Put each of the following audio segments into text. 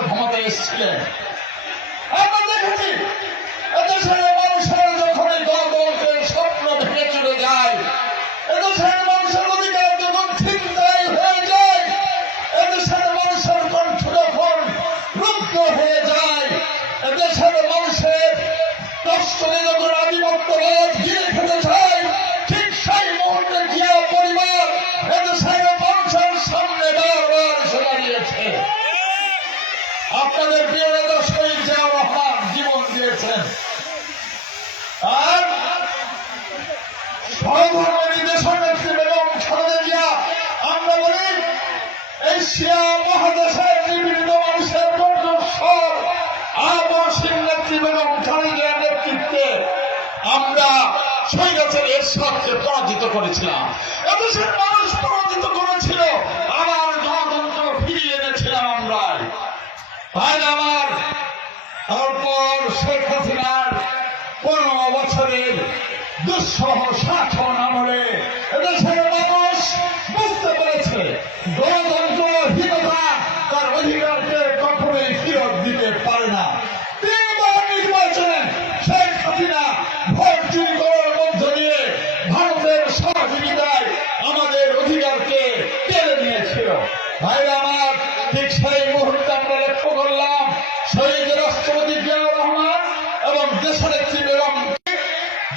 ক্ষমতায় এসেছিলেন। আমরা আপনাদের প্রিয় নেতা শহীদ জিয়া রহমান জীবন দিয়েছেন। আর নির্দেশক নেত্রী বেগম খালেদা জিয়া, আমরা বলি এশিয়া মহাদেশের নিপীড়িত মানুষের কণ্ঠস্বর আবাসীন নেত্রী বেগম খালেদা নেতৃত্বে আমরা স্বৈরাচার এরশাদকে পরাজিত করেছিলাম। এদেশের মানুষ পরাজিত করেছিল, আবার ভাই আমার তারপর শেখ হাসিনার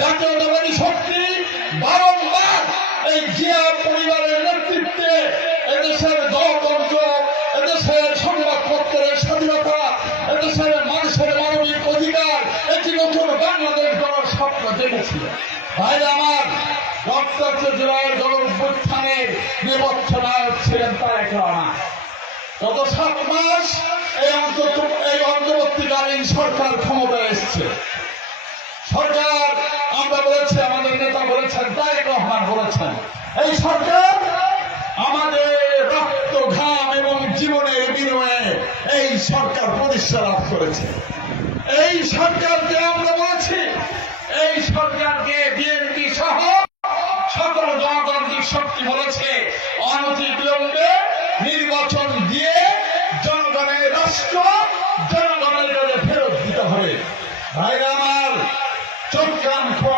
জাতীয়তাবাদী শক্তি বারংবার এই জিয়া পরিবারের নেতৃত্বে এদেশের গণতন্ত্র, এদেশের সংবাদপত্রের স্বাধীনতা, এদেশের মানুষের মানবিক অধিকার, একটি নতুন বাংলাদেশ গড়ার স্বপ্ন দেখেছিল ভাইরা আমার, রক্তাক্ত জেলার গণঅভ্যুত্থানের নেপথ্য নায়ক ছিলেন তারেক রহমান। গত সাত মাস এই অন্তত এই অন্তর্বর্তীকালীন সরকার ক্ষমতায় এসছে। সরকার বলেছি, আমাদের নেতা বলেছেন, তারেক রহমান বলেছেন। এই সরকার আমাদের রক্ত, ঘাম এবং জীবনের বিনিময়ে এই সরকার প্রতিষ্ঠা লাভ করেছে। এই সরকারকে আমরা বলেছি, এই সরকারকে বিএনপি সহ সকল গণতান্ত্রিক শক্তি বলেছে অনতি বিলম্বে নির্বাচন দিয়ে জনগণের রাষ্ট্র, জনগণের কাছে ফেরত দিতে হবে। ভাইরা আমার, চোখ কান খোয়া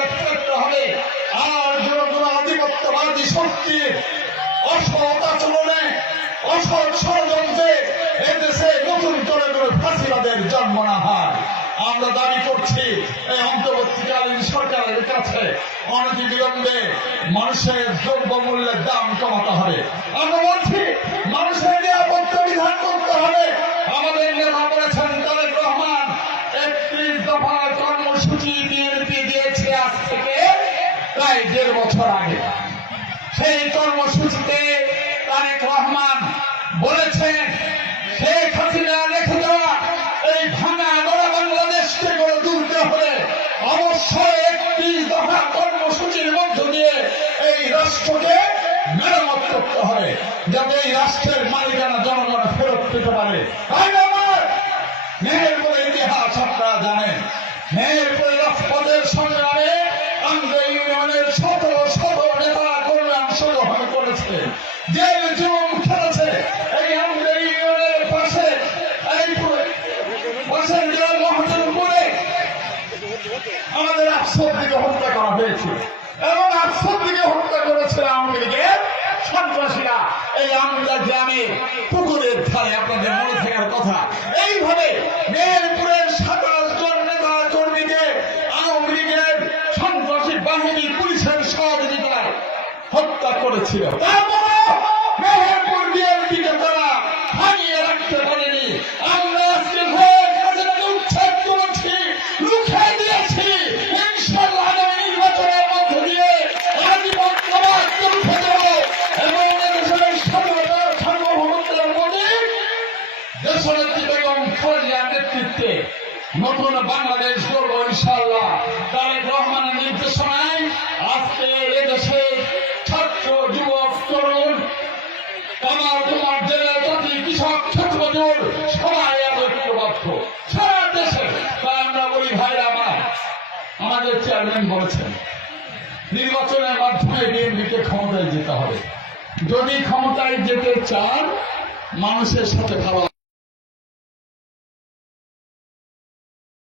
ফাঁসিবাদের হয়। আমরা দাবি করছি, এই অন্তর্বর্তীকালীন সরকারের কাছে অনতি বিলম্বে মানুষের দ্রব্য মূল্যের দাম কমাতে হবে। আমরা বলছি, মানুষের নিরাপত্তা বিধান করতে হবে। আমাদের নেতা বলেছেন, তারেক রহমান একত্রিশ কর্মসূচি বিএনপি দিয়েছে আজ থেকে প্রায় দেড় বছর আগে। সেই কর্মসূচিতে তারেক রহমান বলেছেন রাষ্ট্রকে মেরামত করতে হবে, যাতে এই রাষ্ট্রের মালিকানা জনগণ ফেরত পেতে পারে। মেহেরপুর ইতিহাস আপনারা জানেন। রাজপথের সংগ্রামে ইউনিয়নের শত শত নেতা করেছে। যে জীবন খেলেছে। এই ইউনিয়নের পাশে, এই হত্যা করা হয়েছিল এবং গ্রামে পুকুরের ধারে আপনাদের মনে থাকার কথা। এইভাবে মেহেরপুরের সাতাশ জন নেতা কর্মীকে, আওয়ামী লীগের সন্ত্রাসী বাহিনী পুলিশের সহযোগিতায় হত্যা করেছিল। তারপরে বাংলাদেশ করব ইনশাল্লাহ তারেক রহমানের নির্দেশনায় আজকে এদেশে ছাত্র, যুবক, তরুণ জেলা কৃষক ছাত্র জোর সবাই ঐক্যবদ্ধ। সারা দেশে, তাই আমরা বলি ভাইরা আমার আমাদের চেয়ারম্যান বলেছেন, নির্বাচনের মাধ্যমে বিএনপিকে ক্ষমতায় যেতে হবে। যদি ক্ষমতায় যেতে চান, মানুষের সাথে খাওয়া